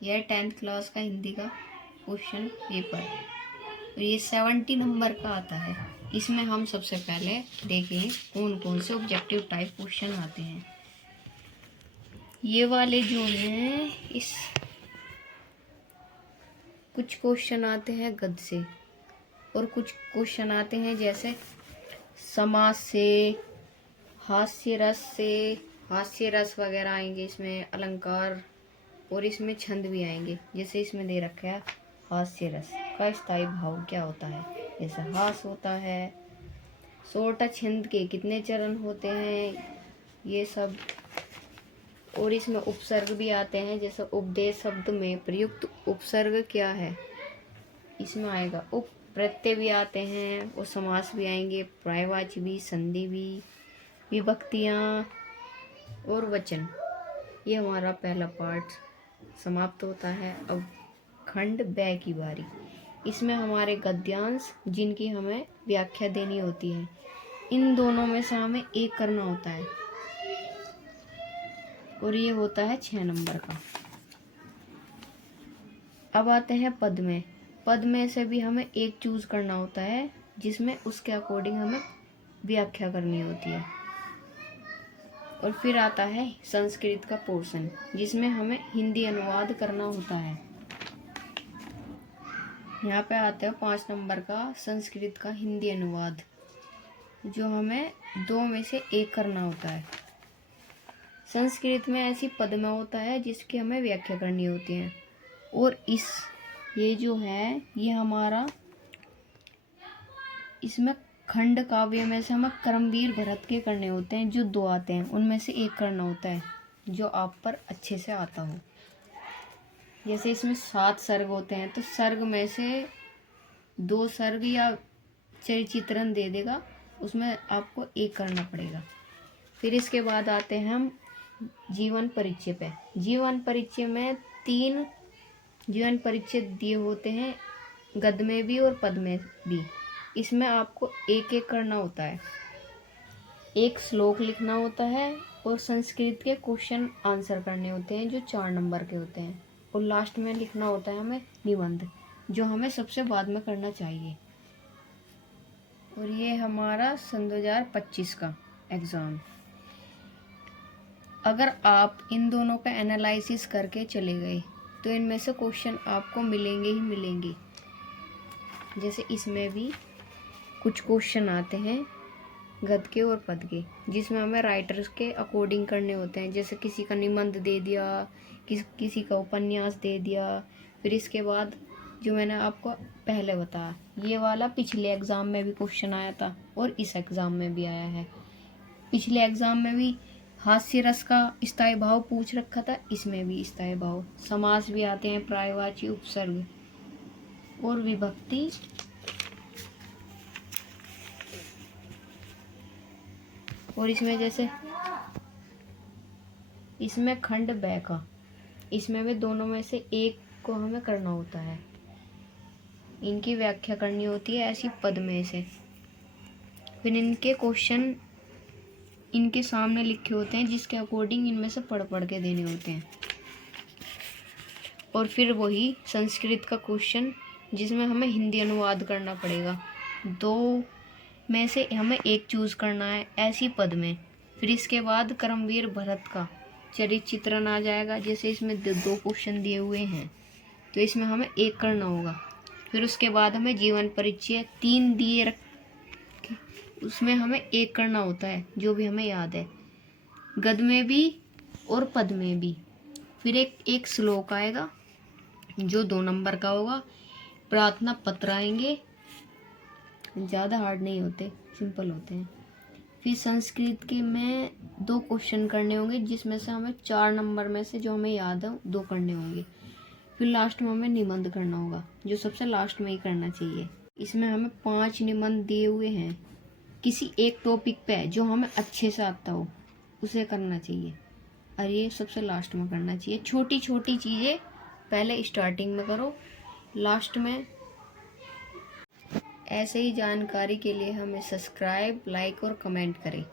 यह 10th class का हिंदी का क्वेश्चन पेपर, और ये 70 नंबर का आता है। इसमें हम सबसे पहले देखें कौन कौन से ऑब्जेक्टिव टाइप क्वेश्चन आते हैं। ये वाले जो हैं, इस कुछ क्वेश्चन आते हैं गद्य से और कुछ क्वेश्चन आते हैं जैसे समास से, हास्य रस वगैरह आएंगे इसमें, अलंकार, और इसमें छंद भी आएंगे। जैसे इसमें दे रखा है हास्य रस का स्थायी भाव क्या होता है, जैसे हास होता है, सोटा छंद के कितने चरण होते हैं, ये सब। और इसमें उपसर्ग भी आते हैं, जैसे उपदेश शब्द में प्रयुक्त उपसर्ग क्या है, इसमें आएगा। उप प्रत्यय भी आते हैं और समास भी आएंगे, पर्यायवाची भी, संधि भी, विभक्तियाँ और वचन। ये हमारा पहला पार्ट समाप्त होता है। अब खंड ब की बारी। इसमें हमारे गद्यांश जिनकी हमें व्याख्या देनी होती है, इन दोनों में से हमें एक करना होता है और ये होता है 6 नंबर का। अब आते हैं पद में। पद में से भी हमें एक चूज करना होता है जिसमें उसके अकॉर्डिंग हमें व्याख्या करनी होती है। और फिर आता है संस्कृत का पोर्शन जिसमें हमें हिंदी अनुवाद करना होता है। यहाँ पे आते हैं 5 नंबर का संस्कृत का हिंदी अनुवाद, जो हमें 2 में से एक करना होता है। संस्कृत में ऐसी पद्य होता है जिसकी हमें व्याख्या करनी होती है। और ये जो है ये हमारा, इसमें खंड काव्य में से हमें कर्मवीर भरत के करने होते हैं, जो 2 आते हैं उनमें से एक करना होता है जो आप पर अच्छे से आता हो। जैसे इसमें 7 सर्ग होते हैं तो सर्ग में से 2 सर्ग या चित्रण दे देगा, उसमें आपको एक करना पड़ेगा। फिर इसके बाद आते हैं हम जीवन परिचय पे। जीवन परिचय में 3 जीवन परिचय दिए होते हैं, गद्य में भी और पद में भी। इसमें आपको एक एक करना होता है, एक श्लोक लिखना होता है और संस्कृत के क्वेश्चन आंसर करने होते हैं जो 4 नंबर के होते हैं। और लास्ट में लिखना होता है हमें निबंध, जो हमें सबसे बाद में करना चाहिए। और ये हमारा सन 2025 का एग्ज़ाम। अगर आप इन दोनों का एनालिसिस करके चले गए तो इनमें से क्वेश्चन आपको मिलेंगे ही मिलेंगे। जैसे इसमें भी कुछ क्वेश्चन आते हैं गद्य के और पद के, जिसमें हमें राइटर्स के अकॉर्डिंग करने होते हैं। जैसे किसी का निबंध दे दिया, किसी का उपन्यास दे दिया। फिर इसके बाद जो मैंने आपको पहले बताया, ये वाला पिछले एग्ज़ाम में भी क्वेश्चन आया था और इस एग्ज़ाम में भी आया है। पिछले एग्ज़ाम में भी हास्य रस का स्थायी भाव पूछ रखा था, इसमें भी स्थायी भाव। समास भी आते हैं, पर्यायवाची, उपसर्ग और विभक्ति। और इसमें जैसे इसमें खंड ब का, इसमें भी दोनों में से एक को हमें करना होता है, इनकी व्याख्या करनी होती है ऐसी पद में से। फिर इनके क्वेश्चन इनके सामने लिखे होते हैं जिसके अकॉर्डिंग इनमें से पढ़ पढ़ के देने होते हैं। और फिर वही संस्कृत का क्वेश्चन जिसमें हमें हिंदी अनुवाद करना पड़ेगा। 2 में से हमें एक चूज करना है ऐसी पद में। फिर इसके बाद कर्मवीर भरत का चरित्र चित्रण आ जाएगा। जैसे इसमें 2 क्वेश्चन दिए हुए हैं तो इसमें हमें एक करना होगा। फिर उसके बाद हमें जीवन परिचय 3 दिए रखे, उसमें हमें एक करना होता है जो भी हमें याद है, गद्य में भी और पद में भी। फिर एक श्लोक आएगा जो 2 नंबर का होगा। प्रार्थना पत्र आएंगे, ज़्यादा हार्ड नहीं होते, सिंपल होते हैं। फिर संस्कृत के में 2 क्वेश्चन करने होंगे जिसमें से हमें 4 नंबर में से जो हमें याद है 2 करने होंगे। फिर लास्ट में हमें निबंध करना होगा, जो सबसे लास्ट में ही करना चाहिए। इसमें हमें 5 निबंध दिए हुए हैं, किसी एक टॉपिक पे जो हमें अच्छे से आता हो उसे करना चाहिए, और ये सबसे लास्ट में करना चाहिए। छोटी छोटी चीज़ें पहले स्टार्टिंग में करो, लास्ट में। ऐसे ही जानकारी के लिए हमें सब्सक्राइब, लाइक और कमेंट करें।